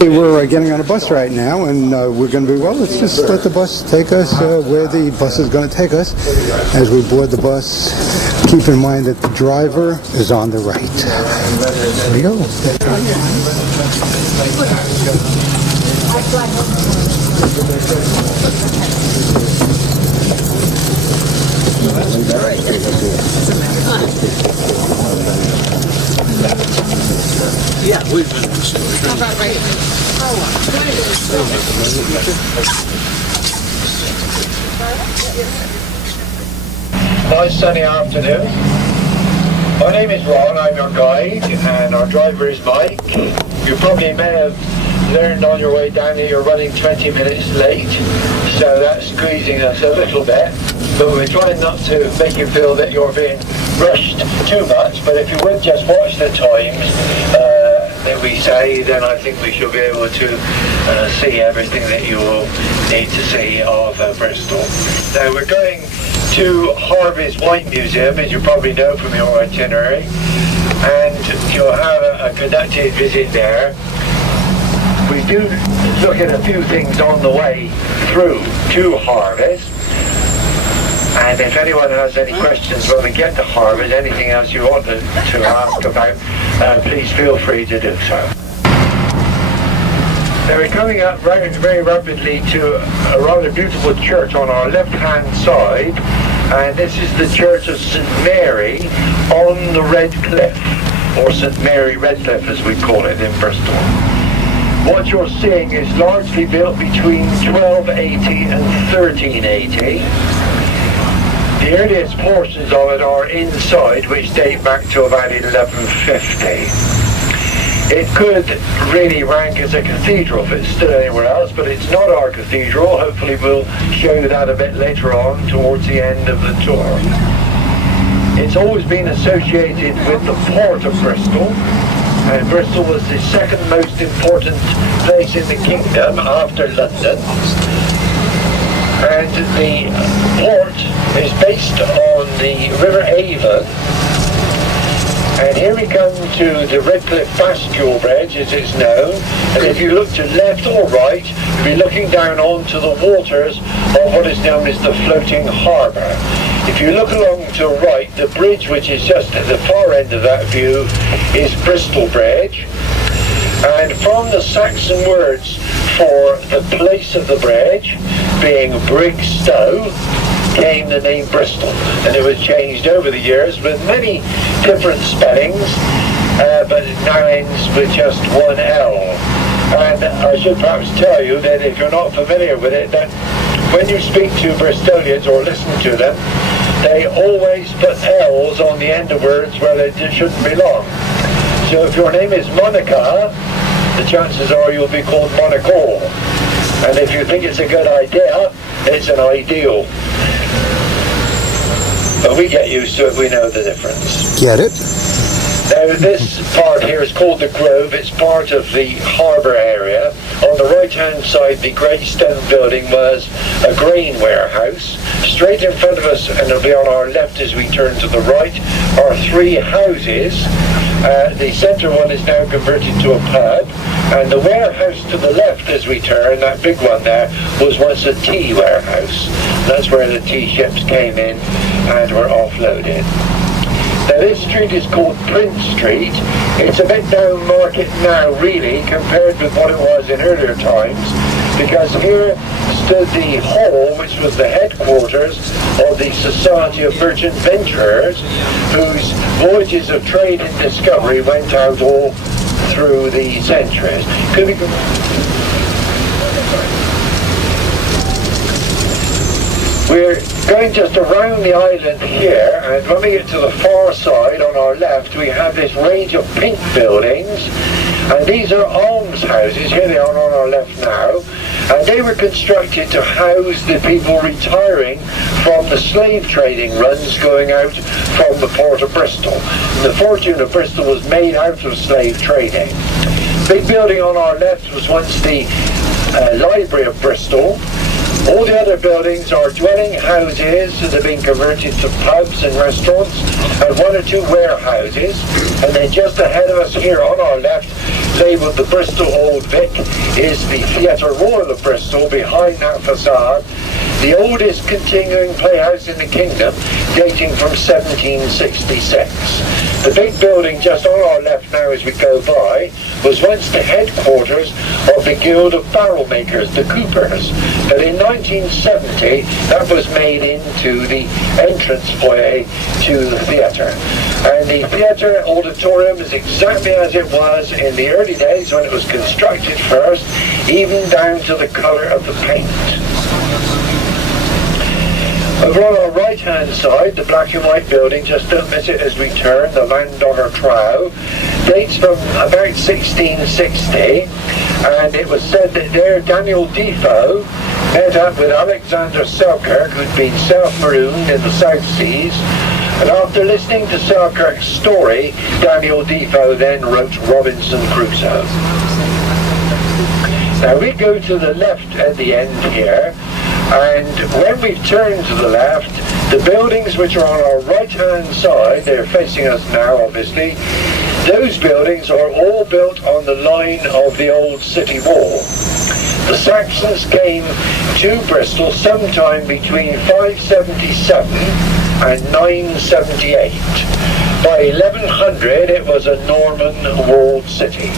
We're getting on a bus right now, and we're going to be, well, let's just let the bus take us where the bus is going to take us. As we board the bus, keep in mind that the driver is on the right. There we go. Yeah, we've been how about right here? Nice sunny afternoon. My name is Ron, I'm your guide, and our driver is Mike. You probably may have learned on your way down that you're running 20 minutes late, so that's squeezing us a little bit, but we're trying not to make you feel that you're being rushed too much, but if you would just watch the times that we say, then I think we should be able to see everything that you will need to see of Bristol. Now we're going to Harveys Wine Museum, as you probably know from your itinerary, and you'll have a conducted visit there. We do look at a few things on the way through to Harveys, and if anyone has any questions when we get to Harveys, anything else you want to ask about, please feel free to do so. Now we're coming up very rapidly to a rather beautiful church on our left-hand side, and this is the Church of St Mary on the Red Cliff, or St Mary Redcliffe as we call it in Bristol. What you're seeing is largely built between 1280 and 1380. The earliest portions of it are inside, which date back to about 1150. It could really rank as a cathedral if it's still anywhere else, but it's not our cathedral. Hopefully we'll show you that a bit later on towards the end of the tour. It's always been associated with the port of Bristol, and Bristol was the second most important place in the kingdom after London. And the port is based on the River Avon. And here we come to the Redcliffe Bascule Bridge, as it's known, and if you look to left or right, you'll be looking down onto the waters of what is known as the floating harbour. If you look along to right, the bridge which is just at the far end of that view is Bristol Bridge, and from the Saxon words for the place of the bridge, being Brigstow, came the name Bristol, and it was changed over the years with many different spellings, but it now ends with just one L. And I should perhaps tell you that if you're not familiar with it, that when you speak to Bristolians or listen to them, they always put L's on the end of words where they shouldn't belong. So if your name is Monica, the chances are you'll be called Monaco. And if you think it's a good idea, it's an ideal. But we get used to it, we know the difference. Get it? Now this part here is called the Grove, it's part of the harbour area. On the right hand side, the grey stone building was a grain warehouse. Straight in front of us, and it'll be on our left as we turn to the right, are three houses. The centre one is now converted to a pub, and the warehouse to the left as we turn, that big one there, was once a tea warehouse. That's where the tea ships came in and were offloaded. Now this street is called Prince Street. It's a bit down market now really compared with what it was in earlier times, because here stood the hall which was the headquarters of the Society of Merchant Venturers, whose voyages of trade and discovery went out all through the centuries. We're going just around the island here, and when we get to the far side on our left, we have this range of pink buildings, and these are almshouses. Here they are on our left now, and they were constructed to house the people retiring from the slave trading runs going out from the port of Bristol. And the fortune of Bristol was made out of slave trading. Big building on our left was once the Library of Bristol. All the other buildings are dwelling houses that have been converted to pubs and restaurants, and one or two warehouses. And then just ahead of us here on our left, labelled the Bristol Old Vic, is the Theatre Royal of Bristol behind that facade, the oldest continuing playhouse in the kingdom, dating from 1766. The big building just on our left now as we go by was once the headquarters of the Guild of Barrel Makers, the Coopers. But in 1970, that was made into the entrance foyer to the theatre. And the theatre auditorium is exactly as it was in the early days when it was constructed first, even down to the colour of the paint. Over on our right-hand side, the black and white building, just don't miss it as we turn, the Landauer Trow, dates from about 1660, and it was said that there Daniel Defoe met up with Alexander Selkirk, who'd been self-marooned in the South Seas, and after listening to Selkirk's story, Daniel Defoe then wrote Robinson Crusoe. Now we go to the left at the end here, and when we turn to the left, the buildings which are on our right-hand side, they're facing us now obviously, those buildings are all built on the line of the old city wall. The Saxons came to Bristol sometime between 577 and 978. By 1100 it was a Norman walled city.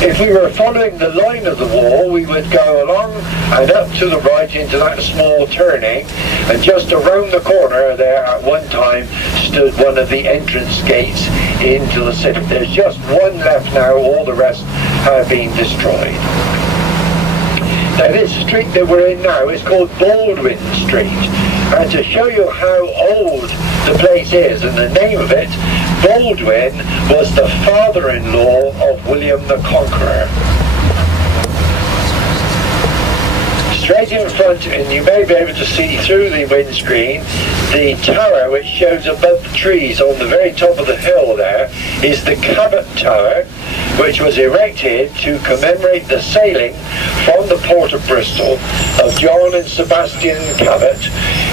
If we were following the line of the wall, we would go along and up to the right into that small turning, and just around the corner there at one time stood one of the entrance gates into the city. There's just one left now, all the rest have been destroyed. Now this street that we're in now is called Baldwin Street, and to show you how old the place is and the name of it, Baldwin was the father-in-law of William the Conqueror. Straight in front, and you may be able to see through the windscreen, the tower which shows above the trees on the very top of the hill there is the Cabot Tower, which was erected to commemorate the sailing from the port of Bristol of John and Sebastian Cabot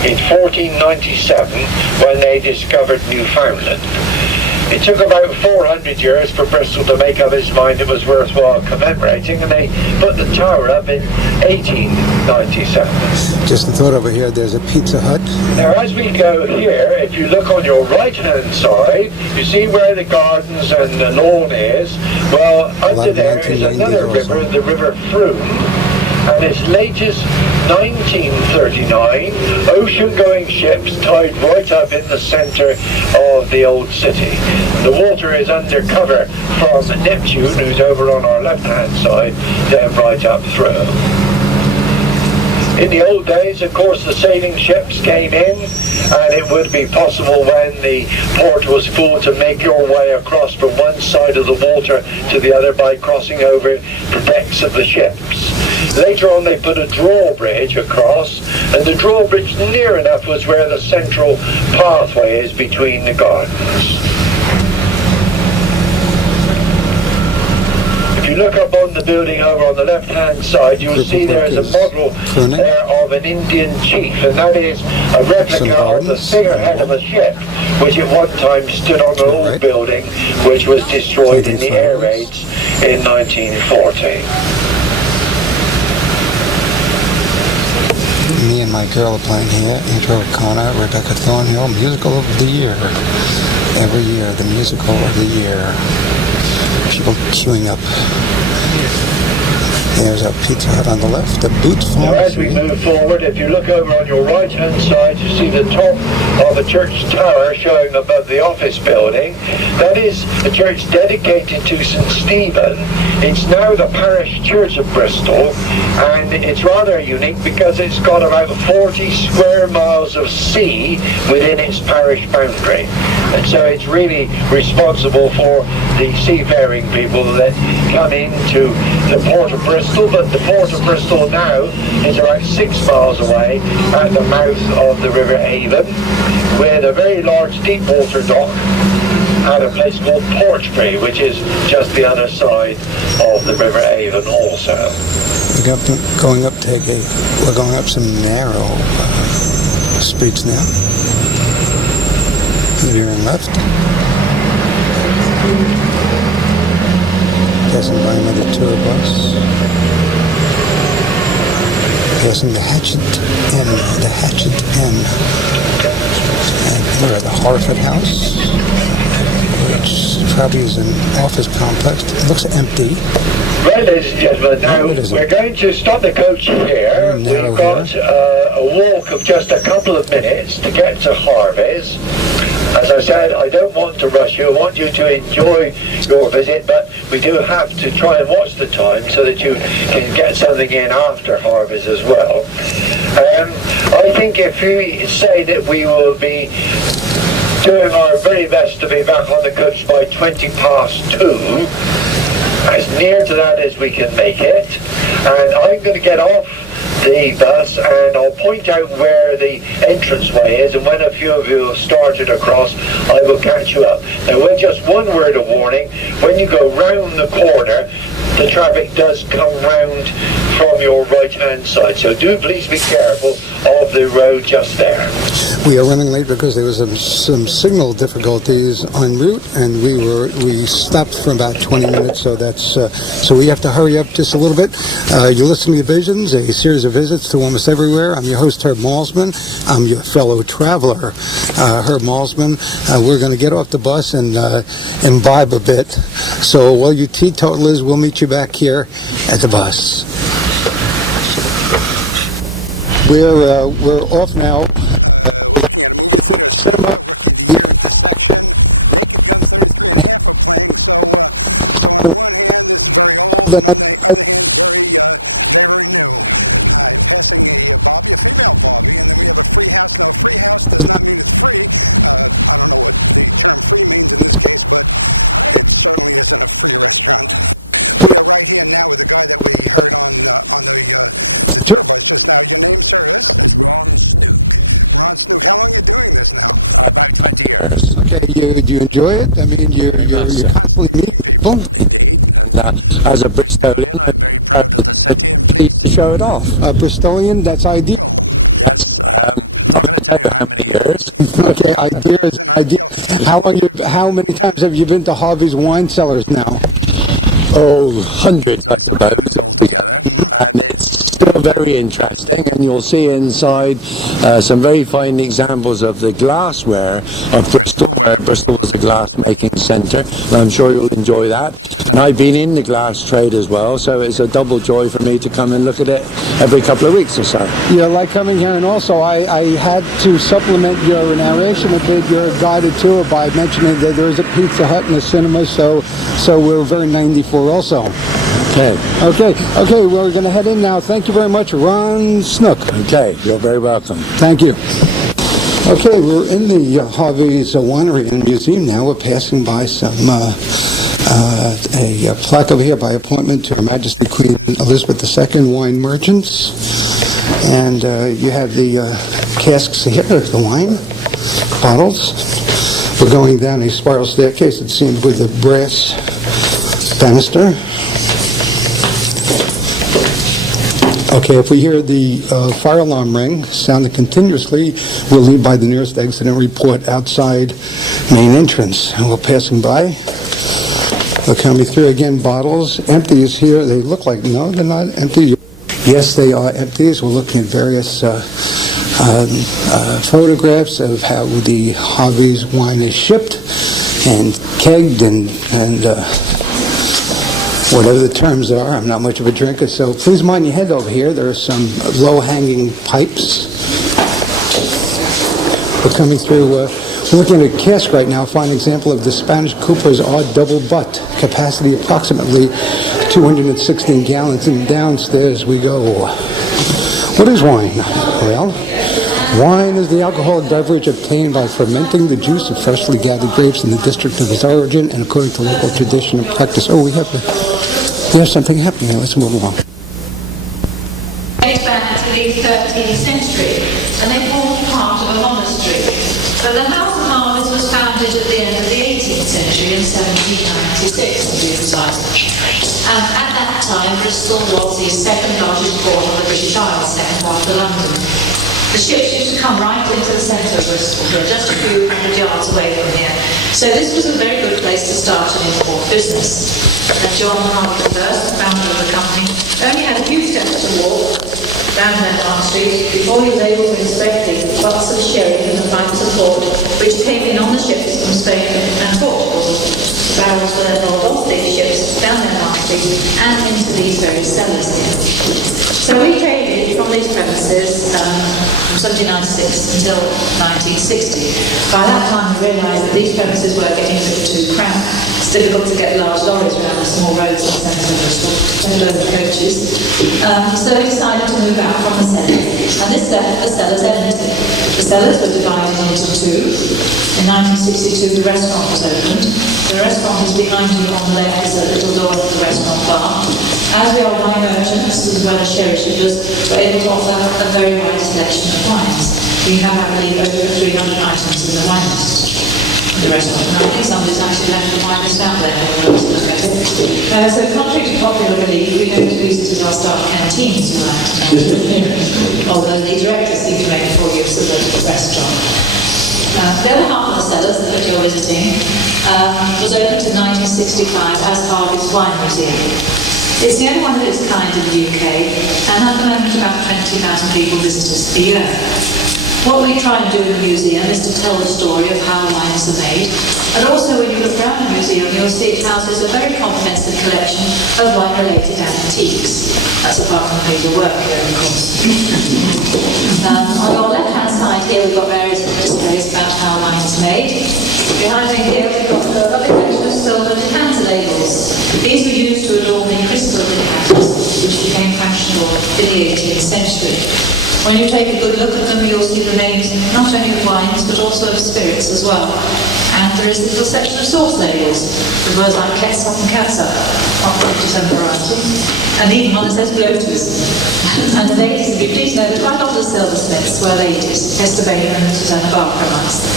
in 1497 when they discovered Newfoundland. It took about 400 years for Bristol to make up its mind it was worthwhile commemorating, and they put the tower up in 1897. Just a thought over here, there's a Pizza Hut. Now as we go here, if you look on your right hand side, you see where the gardens and the lawn is. Well, under there is another river, the River Froome. And as late as 1939, ocean-going ships tied right up in the centre of the old city. The water is undercover from Neptune, who's over on our left-hand side, then right up through. In the old days, of course, the sailing ships came in, and it would be possible when the port was full to make your way across from one side of the water to the other by crossing over the decks of the ships. Later on they put a drawbridge across, and the drawbridge near enough was where the central pathway is between the gardens. If you look up on the building over on the left-hand side, you'll see there is a model there of an Indian chief, and that is a replica of the figurehead of a ship, which at one time stood on an old building, which was destroyed in the air raids in 1940. Me and my girl are playing here, Andrew O'Connor, Rebecca Thornhill, Musical of the Year. Every year, the Musical of the Year. People queuing up. There's a Pizza Hut on the left, a boot pharmacy. Now as we move forward, if you look over on your right-hand side, you see the top of a church tower showing above the office building. That is a church dedicated to St. Stephen. It's now the parish church of Bristol, and it's rather unique because it's got about 40 square miles of sea within its parish boundary. And so it's really responsible for the seafaring people that come into the port of Bristol, but the port of Bristol now is about 6 miles away at the mouth of the River Avon, with a very large deep water dock at a place called Porchbury, which is just the other side of the River Avon also. We're going up some narrow streets now. Veering left. passing by another tour bus. Passing the Hatchet Inn. And we're at the Harford House, which probably is an office complex. It looks empty. Right, ladies and gentlemen, now we're going to stop the coach here. We've got a walk of just a couple of minutes to get to Harveys. As I said, I don't want to rush you. I want you to enjoy your visit, but we do have to try and watch the time so that you can get something in after Harveys as well. I think if we say that we will be doing our very best to be back on the coach by 2:20, as near to that as we can make it, and I'm going to get off the bus and I'll point out where the entranceway is, and when a few of you have started across, I will catch you up. Now, with just one word of warning, when you go round the corner, the traffic does come round from your right hand side, so do please be careful of the road just there. We are running late because there was some signal difficulties en route, and we stopped for about 20 minutes. So we have to hurry up just a little bit. You're listening to Visions, a series of visits to almost everywhere. I'm your host, Herb Malsman. I'm your fellow traveler, Herb Malsman. We're going to get off the bus and imbibe a bit. So while you teetotalers, we'll meet you back here at the bus. We're off now. Okay, do you enjoy it? I mean, you're constantly meeting people. As a Bristolian, you show it off. A Bristolian, that's ideal. How many years? Okay, ideal. How many times have you been to Harveys wine cellars now? Oh, hundreds, I suppose. And it's still very interesting, and you'll see inside some very fine examples of the glassware of Bristol. Bristol was a glass making centre, and I'm sure you'll enjoy that. And I've been in the glass trade as well, so it's a double joy for me to come and look at it every couple of weeks or so. Yeah, like coming here, and also I had to supplement your narration a bit, your guided tour, by mentioning that there is a Pizza Hut and a cinema, so we're very 94 also. Okay, we're going to head in now. Thank you very much, Ron Snook. Okay, you're very welcome. Thank you. Okay, we're in the Harveys Winery and Museum now. We're passing by a plaque over here by appointment to Her Majesty Queen Elizabeth II wine merchants. And you have the casks here, the wine bottles. We're going down a spiral staircase, it seems, with a brass banister. Okay, if we hear the fire alarm ring sounding continuously, we'll leave by the nearest exit and report outside main entrance. And we're passing by. We're coming through again, bottles. Empty is here. They look like, no, they're not empty. Yes, they are empties. We're looking at various photographs of how the Harveys wine is shipped and kegged and whatever the terms are. I'm not much of a drinker, so please mind your head over here. There are some low-hanging pipes. We're coming through, we're looking at a cask right now, a fine example of the Spanish Cooper's odd double butt, capacity approximately 216 gallons, and downstairs we go. What is wine? Well, wine is the alcoholic beverage obtained by fermenting the juice of freshly gathered grapes in the district of its origin and according to local tradition and practice. Oh, there's something happening here. Let's move along. Dates back to the 13th century, and they formed part of a monastery. But the House of Harveys was founded at the end of the 18th century in 1796, to be precise. And at that time, Bristol was the second largest port on the British Isles, second after London. The ships used to come right into the centre of Bristol here, just a few hundred yards away from here. So this was a very good place to start an import business. And John Harvey first, founder of the company, only had a few steps to walk down Denmark Street before he was able to inspect the butts of sherry and the pipes of port which came in on the ships from Spain and Portugal. The barrels were then rolled off these ships down Denmark Street and into these various cellars here. So we traded from these premises from 1796 until 1960. By that time we realised that these premises were getting a bit too cramped. It's difficult to get large lorries around the small roads in the centre of Bristol, let alone the coaches. So we decided to move out from the cellar, and this left the cellars empty. The cellars were divided into two. In 1962 the restaurant was opened. The restaurant is behind you on the left, is a little door to the restaurant bar. As we are wine merchants, as well as sherry shippers, we're able to offer a very wide selection of wines. We have, I believe, over 300 items in the wine list. The restaurant. And I think somebody's actually left the wine list out there. So contrary to popular belief, we don't use it as our staff canteens, you like to know. Although the directors seem to make full use of the restaurant. The other half of the cellars that you're visiting was opened in 1965 as Harveys Winery. It's the only one of its kind in the UK, and at the moment about 20,000 people visit us a year. What we try and do in the museum is to tell the story of how wines are made, and also when you look around the museum you'll see it houses a very comprehensive collection of wine-related antiques. That's apart from paperwork here, of course. On your left-hand side here we've got various displays about how wine is made. Behind me here we've got a lovely collection of silver decanter labels. These were used to adorn the crystal decanters, which became fashionable in the 18th century. When you take a good look at them, you'll see the names not only of wines, but also of spirits as well. And there is a little section of sauce labels, with words like ketchup and catsup, not 50% variety, and even one that says bloaters. And the ladies, if you please know that quite a lot of the silversmiths were ladies, Esther Baker and Susanna Barker amongst them.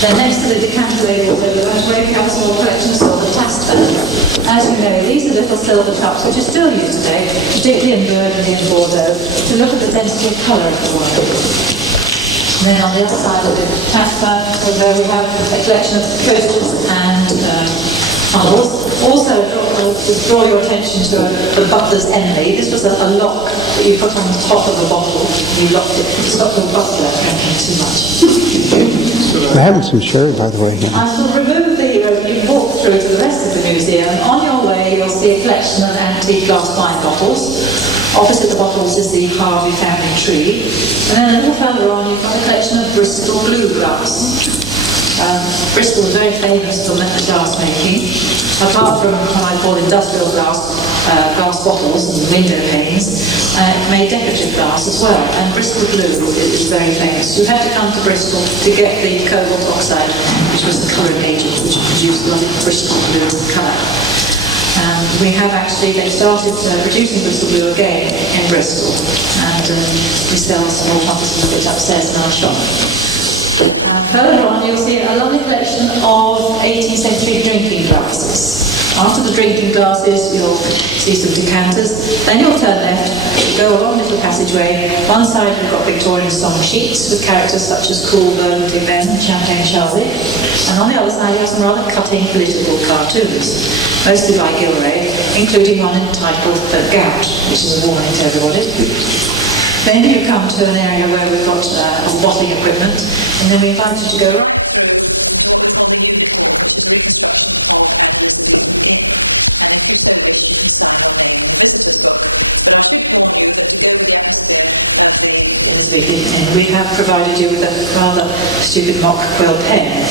Then next to the decanter labels over that way, we have a small collection of silver plaster. As you know, these are little silver cups which are still used today, particularly in Burgundy and Bordeaux, to look at the density of colour of the wine. And then on the other side of the tapper, where we have a collection of coasters and funnels. Also, to draw your attention to the butler's enemy, this was a lock that you put on the top of a bottle. You locked it to stop the butler drinking too much. We're having some sherry, by the way. I shall remove you walk through to the rest of the museum. On your way, you'll see a collection of antique glass wine bottles. Opposite the bottles is the Harvey family tree. And then a little further on, you've got a collection of Bristol blue glass. Bristol is very famous for glass making. Apart from what I call industrial glass bottles and window panes, it made decorative glass as well. And Bristol blue is very famous. You had to come to Bristol to get the cobalt oxide, which was the colouring agent which produced a lot of Bristol blue colour. We have actually started producing Bristol blue again in Bristol, and we sell small quantities of it upstairs in our shop. Further on, you'll see a lovely collection of 18th century drinking glasses. After the drinking glasses, you'll see some decanters. Then you'll turn left, go along a little passageway. One side we've got Victorian song sheets with characters such as Cool Burgundy Ben and Champagne Charlie. And on the other side you have some rather cutting political cartoons, mostly by Gilray, including one entitled The Gout, which is a warning to everybody. Then you come to an area where we've got bottling equipment, and then we invite you to go right. We have provided you with a rather stupid mock quill pen.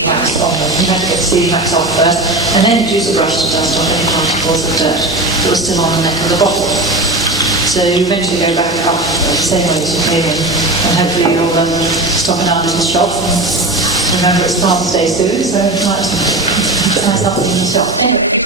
Wax on them. You had to get the seed wax off first, and then use a brush to dust off any particles of dirt that was still on the neck of the bottle. So you eventually go back up the same way as you came in, and hopefully you'll stop in our little shop. And remember, it's Father's Day soon, so you might try something in the shop. Anyway.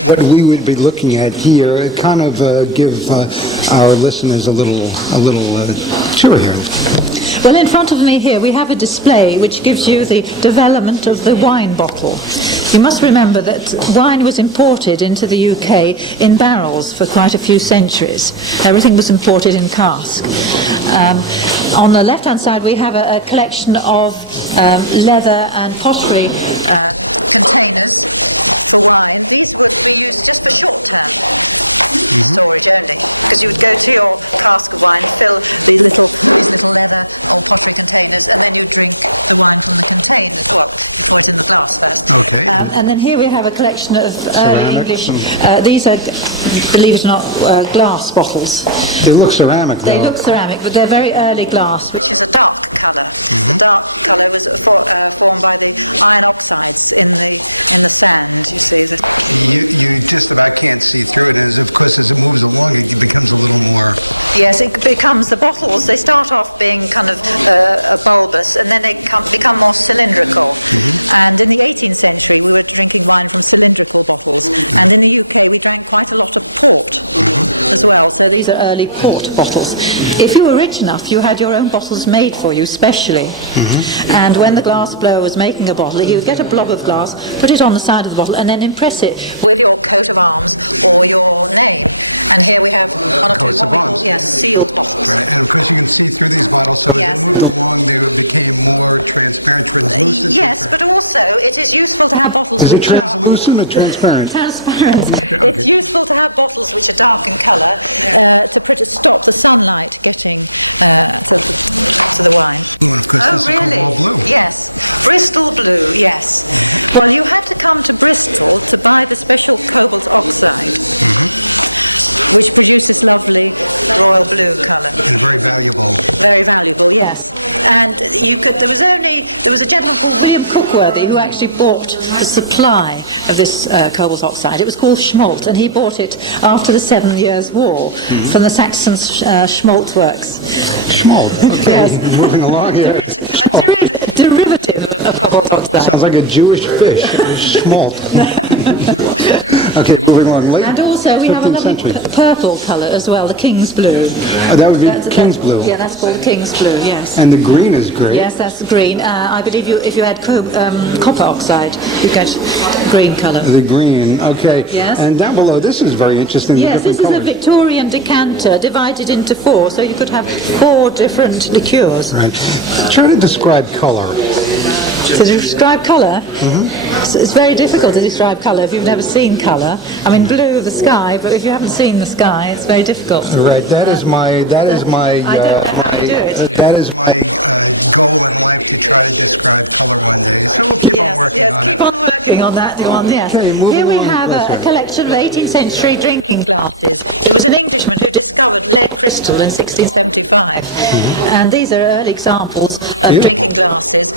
what we would be looking at here, kind of give our listeners a little tour here. Well, in front of me here we have a display which gives you the development of the wine bottle. You must remember that wine was imported into the UK in barrels for quite a few centuries. Everything was imported in cask. On the left-hand side we have a collection of leather and pottery. And then here we have a collection of early English. These are, believe it or not, glass bottles. They look ceramic, though. They look ceramic, but they're very early glass. So these are early port bottles. If you were rich enough, you had your own bottles made for you specially. Mm-hmm. And when the glass blower was making a bottle, he would get a blob of glass, put it on the side of the bottle, and then impress it. Is it translucent or transparent? Transparent. Yes, and there was a gentleman called William Cookworthy who actually bought the supply of this cobalt oxide. It was called schmalt, and he bought it after the 7 Years' War from the Saxon schmalt works. Schmalt, okay, yes. Moving along here. Derivative of cobalt oxide. Sounds like a Jewish fish, schmalt. Okay, moving along. Late and also we have a lovely purple colour as well, the King's Blue. That would be King's Blue. Yeah, that's called King's Blue, yes. And the green is great. Yes, that's the green. I believe if you had copper oxide, you get green colour. The green, okay. Yes. And down below, this is very interesting. Yes, this is a Victorian decanter divided into 4, so you could have 4 different liqueurs. Right. Try to describe colour. To describe colour? Mm-hmm. It's very difficult to describe colour if you've never seen colour. I mean, blue of the sky, but if you haven't seen the sky, it's very difficult. Right. That is my. On that one, yes. Okay, here we have a collection of 18th century drinking glasses. It was an Englishman who did Bristol in 1675. Mm-hmm. And these are early examples of drinking glasses.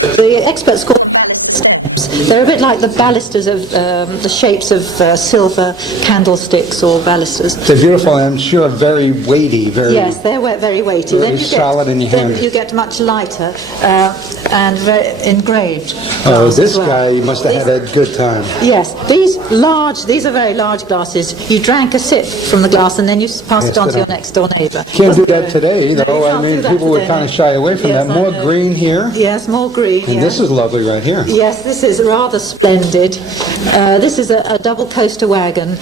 The experts call them steps. They're a bit like the balusters of the shapes of silver candlesticks or balusters. They're beautiful, and I'm sure very weighty. Yes, they're very weighty. Very solid in your hand. Then you get much lighter and very engraved. Oh, this guy must have had a good time. Yes, these are very large glasses. You drank a sip from the glass and then you pass it on to your next door neighbour. Can't do that today, though. I mean, people would kind of shy away from that. More green here. Yes, more green. And this is lovely right here. Yes, this is rather splendid. This is a double coaster wagon.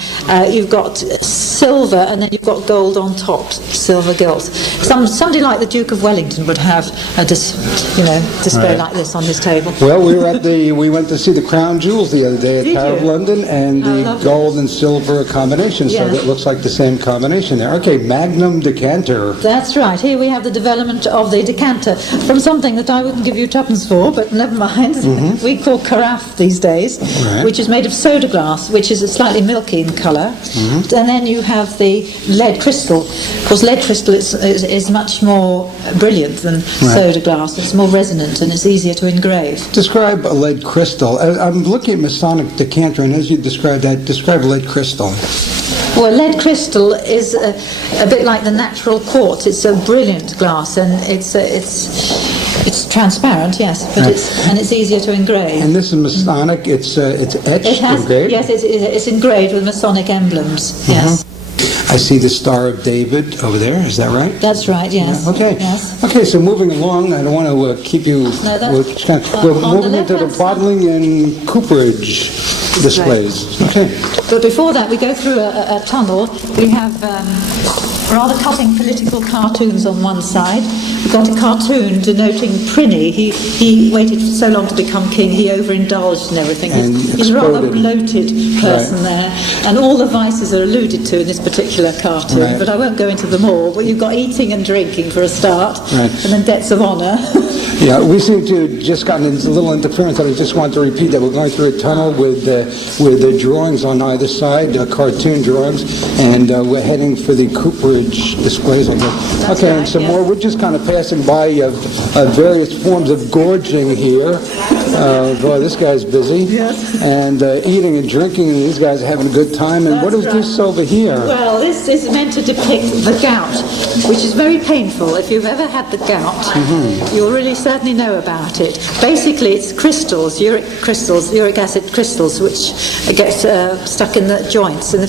You've got silver and then you've got gold on top, silver gilt. Somebody like the Duke of Wellington would have a display like this on his table. Well, we went to see the Crown Jewels the other day at Tower of London, and the gold and silver combination, so it looks like the same combination there. Okay, Magnum decanter. That's right. Here we have the development of the decanter from something that I wouldn't give you tuppence for, but never mind. Mm-hmm. We call carafe these days, which is made of soda glass, which is a slightly milky in colour. Mm-hmm. And then you have the lead crystal. Of course, lead crystal is much more brilliant than soda glass. It's more resonant and it's easier to engrave. Describe a lead crystal. I'm looking at Masonic decanter, and as you describe that, describe lead crystal. Well, lead crystal is a bit like the natural quartz. It's a brilliant glass, and it's It's transparent, yes, but it's easier to engrave. And this is Masonic. It's etched, It has, engraved. yes, it's engraved with Masonic emblems. Yes, I see the Star of David over there. Is that right? that's right. Yes. Okay. Yes. Okay, so moving along, I don't want to keep you. No, that's- we're on the moving into the left-hand side. bottling and cooperage displays. Okay. But before that, we go through a tunnel. We have rather cutting political cartoons on one side. We've got a cartoon denoting Prinny. He waited for so long to become king, he overindulged and everything. And He's a rather exploded. bloated person there. And all the vices are alluded to in this particular cartoon, Right. but I won't go into them all. But you've got eating and drinking for a start, Right. and then debts of honour. Yeah, we seem to have just gotten a little interference, and I just want to repeat that we're going through a tunnel with the drawings on either side, cartoon drawings, and we're heading for the cooperage displays, I guess. That's Okay, right, and some yes. more. We're just kind of passing by various forms of gorging here. Boy, this guy's busy. Yes. And eating and drinking, and these guys are having a good time. And what is That's right. this over here? Well, this is meant to depict the gout, which is very painful. If you've ever had the gout, you'll really certainly know about it. Basically, it's crystals, uric acid crystals, which get stuck in the joints. And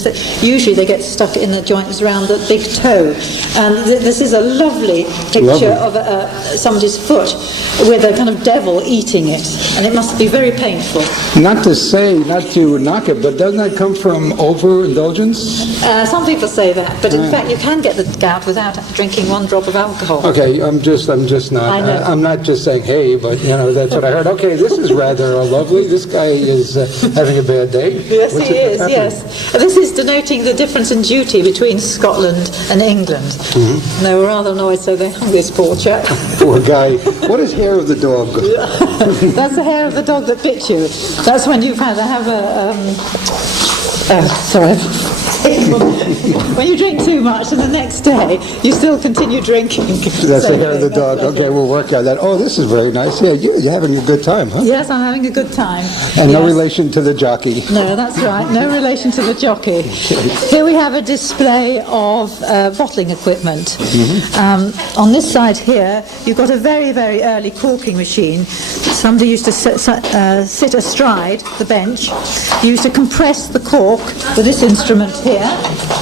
usually they get stuck in the joints around the big toe. And this is a lovely picture of somebody's foot with a kind of devil eating it. And it must be very painful. Not to knock it, but doesn't that come from overindulgence? Some people say that, but in fact you can get the gout without drinking one drop of alcohol. Okay, I'm just not. I know. I'm not just saying hey, but that's what I heard. Okay, this is rather lovely. This guy is having a bad day. Yes, What's he it is, happening? yes. This is denoting the difference in duty between Scotland and England. And they were rather annoyed, so they hung this poor chap. Poor guy. What is hair of the dog? That's the hair of the dog that bit you. That's when you've had to have sorry. When you drink too much and the next day you still continue drinking. That's the hair of the dog. Okay, we'll work out that. Oh, this is very nice. Yeah, you're having a good time, huh? Yes, I'm having a good time. And no Yes. relation to the jockey. No, that's right. No relation to the jockey. Here we have a display of bottling equipment. On this side here, you've got a very, very early corking machine. Somebody used to sit astride the bench. You used to compress the cork with this instrument here.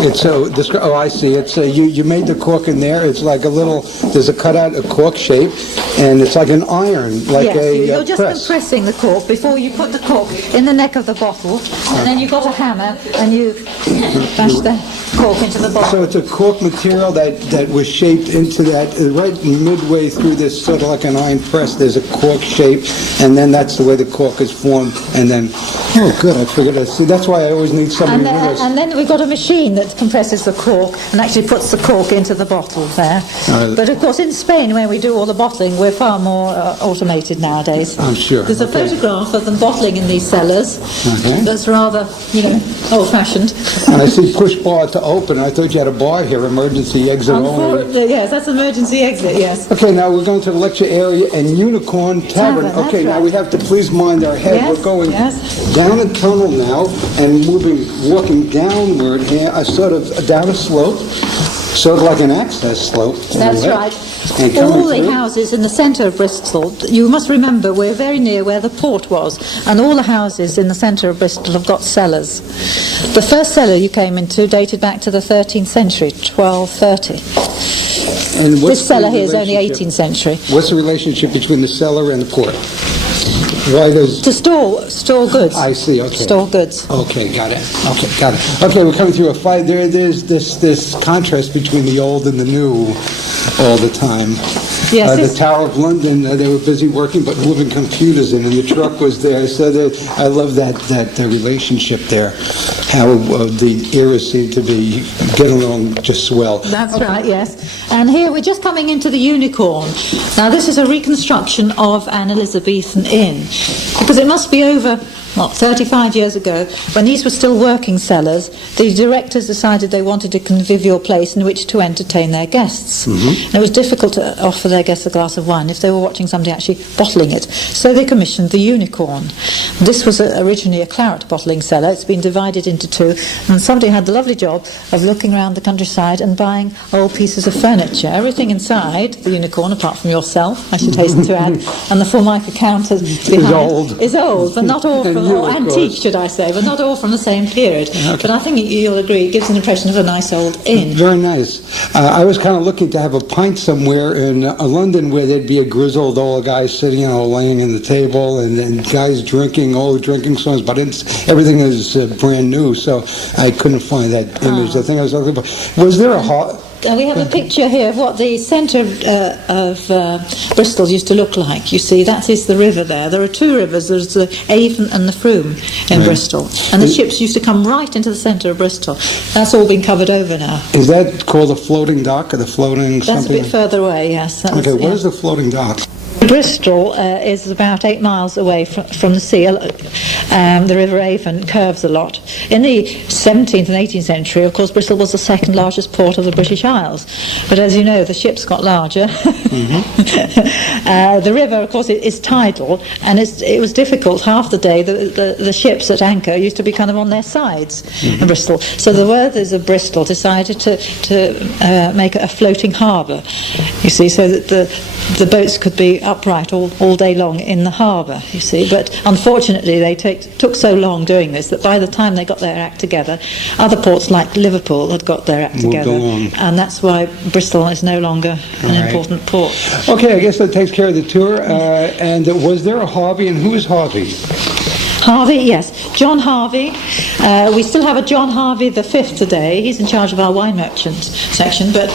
It's oh, I see. It's you made the cork in there. It's like a little. There's a cutout, a cork shape, and it's like an iron, like Yes, you're a just press. compressing the cork before you put the cork in the neck of the bottle, and then you've got a hammer and you bash the cork into the bottle. So it's a cork material that was shaped into that right midway through this, sort of like an iron press. There's a cork shape, and then that's the way the cork is formed. And then, oh, good, I figured out. See, that's why I always need somebody with us. And then we've got a machine that compresses the cork and actually puts the cork into the bottle there. But of course, in Spain, where we do all the bottling, we're far more automated nowadays. I'm sure. There's a photograph of them bottling in these cellars. Okay. That's rather, old-fashioned. And I see push bar to open. I thought you had a bar here, emergency exit only. Yes, that's emergency exit, yes. Okay, now we're going to the lecture area and Unicorn Tavern. Tavern, Okay, that's now right. we have to please mind our head. Yes, We're going yes. down a tunnel now and walking downward here, sort of down a slope, sort of like an access slope. That's anyway. right. And All coming the through. houses in the centre of Bristol, you must remember we're very near where the port was, and all the houses in the centre of Bristol have got cellars. The first cellar you came into dated back to the 13th century, 1230. And what's This cellar the here is only relationship- 18th century. What's the relationship between the cellar and the port? Why does... To store goods. I see, okay. Store goods. Okay, got it. Okay, we're coming through a fight. There's this contrast between the old and the new all the time. Yes, The it's- Tower of London, they were busy working, but moving computers in, and the truck was there. So I love that relationship there, how the eras seem to be getting along just swell. That's right, yes. And here we're just coming into the Unicorn. Now this is a reconstruction of an Elizabethan inn, because it must be over 35 years ago, when these were still working cellars, the directors decided they wanted a convivial place in which to entertain their guests. And it was difficult to offer their guests a glass of wine if they were watching somebody actually bottling it. So they commissioned the Unicorn. This was originally a claret bottling cellar. It's been divided into two, and somebody had the lovely job of looking around the countryside and buying old pieces of furniture. Everything inside the Unicorn, apart from yourself, I should hasten to add, and the Formica counters behind, is old, but not all from, or antique, should I say, but not all from the same period. Okay. But I think you'll agree, it gives an impression of a nice old inn. Very nice. I was kind of looking to have a pint somewhere in London where there'd be a grizzled old guy sitting, laying in the table, and guys drinking old drinking songs, but everything is brand new, so I couldn't find that image. The thing I was looking for. Was there a hall? We have a picture here of what the centre of Bristol used to look like. You see, that is the river there. There are two rivers. There's the Avon and the Froom in Bristol. And the ships used to come right into the centre of Bristol. That's all been covered over now. Is that called a floating dock or the floating something? That's a bit further away, yes. Okay, what is the floating dock? Bristol is about 8 miles away from the sea. The River Avon curves a lot. In the 17th and 18th century, of course, Bristol was the second largest port of the British Isles. But as you know, the ships got larger. The river, of course, is tidal, and it was difficult. Half the day, the ships at anchor used to be kind of on their sides in Bristol. So the worthers of Bristol decided to make a floating harbour, you see, so that the boats could be upright all day long in the harbour, you see. But unfortunately they took so long doing this that by the time they got their act together, other ports like Liverpool had got their act together, and that's why Bristol is no longer an important port. Okay, I guess that takes care of the tour. And was there a Harvey, and who is Harvey? Harvey, yes. John Harvey. We still have a John Harvey the Fifth today. He's in charge of our wine merchant section, but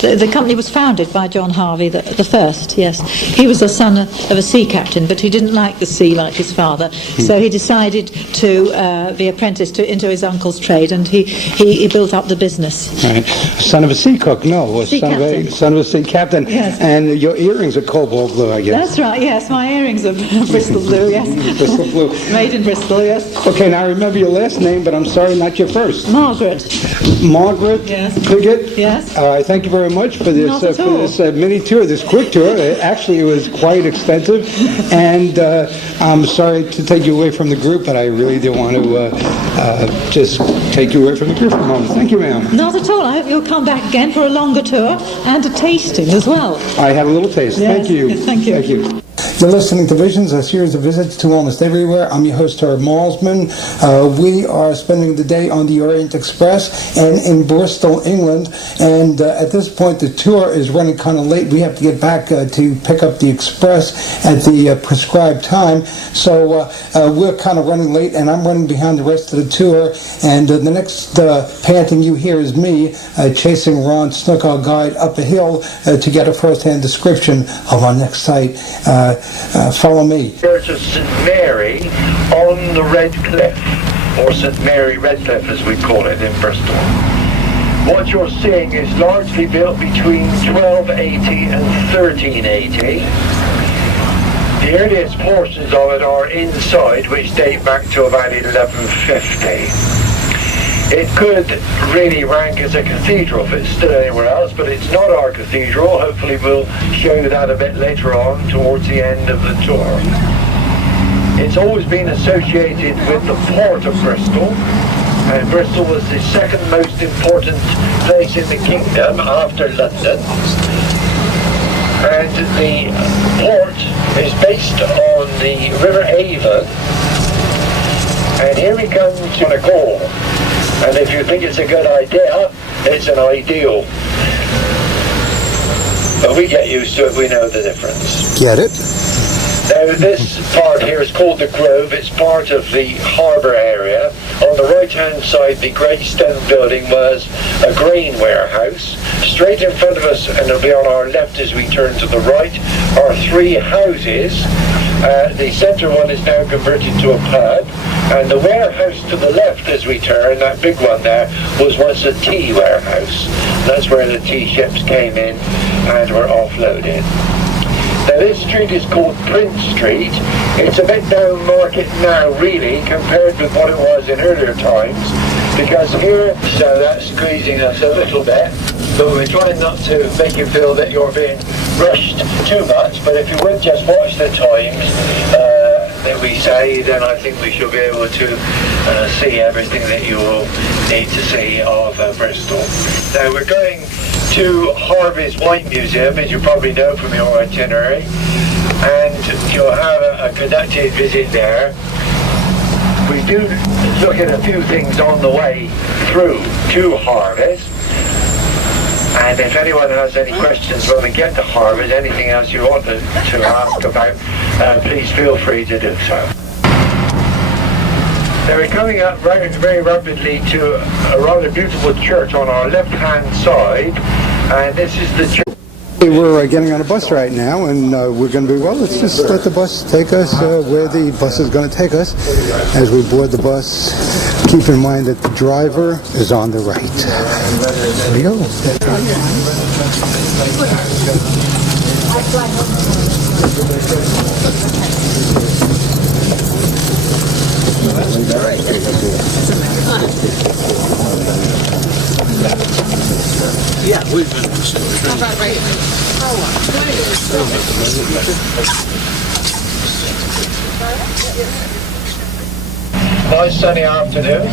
the company was founded by John Harvey the First, yes. He was the son of a sea captain, but he didn't like the sea like his father, so he decided to be apprenticed into his uncle's trade, and he built up the business. Right. Son of a sea cook, no. Son of a sea captain. Yes. And your earrings are cobalt blue, I guess. That's right, yes. My earrings are Bristol blue, yes. Bristol blue. Made in Bristol, yes. Okay, now I remember your last name, but I'm sorry, not your first. Margaret. Margaret Yes. Piggott. Yes. Thank you very much for this mini tour, this quick tour. Actually, it was quite extensive, and I'm sorry to take you away from the group, but I really did want to just take you away from the group for a moment. Thank you, ma'am. Not at all. I hope you'll come back again for a longer tour and a tasting as well. I had a little taste. Yes. Thank you. Thank you. Thank you. You're listening to Visions, a series of visits to almost everywhere. I'm your host, Herb Malsman. We are spending the day on the Orient Express and in Bristol, England. And at this point, the tour is running kind of late. We have to get back to pick up the express at the prescribed time. So we're kind of running late, and I'm running behind the rest of the tour. And the next panting you hear is me chasing Ron Snook, our guide, up a hill to get a first-hand description of our next site. Follow me. Church of St. Mary on the Red Cliff, or St. Mary Redcliffe as we call it in Bristol. What you're seeing is largely built between 1280 and 1380. The earliest portions of it are inside, which date back to about 1150. It could really rank as a cathedral if it's still anywhere else, but it's not our cathedral. Hopefully we'll show you that a bit later on towards the end of the tour. It's always been associated with the port of Bristol, and Bristol was the second most important place in the kingdom after London. And the port is based on the River Avon, and here we come to a call. And if you think it's a good idea, it's an ideal. But we get used to it, we know the difference. Get it? Now this part here is called the Grove. It's part of the harbour area. On the right hand side, the grey stone building was a grain warehouse. Straight in front of us, and it'll be on our left as we turn to the right, are three houses. The centre one is now converted to a pub, and the warehouse to the left as we turn, that big one there, was once a tea warehouse. That's where the tea ships came in and were offloaded. Now this street is called Prince Street. It's a bit down market now really compared with what it was in earlier times, because here, so that's squeezing us a little bit, but we're trying not to make you feel that you're being rushed too much. But if you would just watch the times that we say, then I think we should be able to see everything that you will need to see of Bristol. Now we're going to Harveys Wine Museum, as you probably know from your itinerary, and you'll have a conducted visit there. We do look at a few things on the way through to Harveys, and if anyone has any questions when we get to Harveys, anything else you want to ask about, please feel free to do so. Now we're coming up very rapidly to a rather beautiful church on our left-hand side, and this is the church. We're getting on a bus right now, and we're going to be, well, let's just let the bus take us where the bus is going to take us. As we board the bus, keep in mind that the driver is on the right. There we go. Yeah, we've been to How about right? Nice sunny afternoon.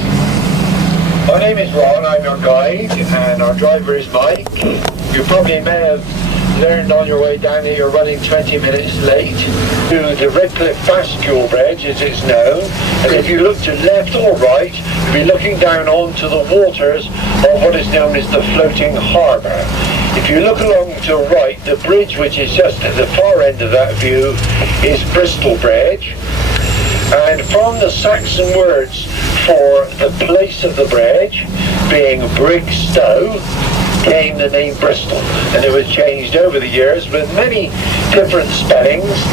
My name is Ron, I'm your guide, and our driver is Mike. You probably may have learned on your way down that you're running 20 minutes late to the Redcliffe Bascule Bridge, as it's known, and if you look to left or right, you'll be looking down onto the waters of what is known as the floating harbour. If you look along to the right, the bridge which is just at the far end of that view is Bristol Bridge, and from the Saxon words for the place of the bridge being Brigstow came the name Bristol, and it was changed over the years with many different spellings,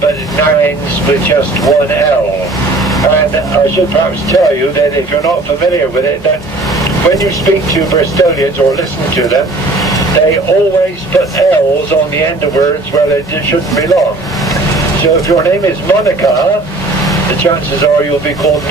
but it now ends with just one L. And I should perhaps tell you that if you're not familiar with it, that when you speak to Bristolians or listen to them, they always put L's on the end of words where they shouldn't belong. So if your name is Monica, the chances are you'll be called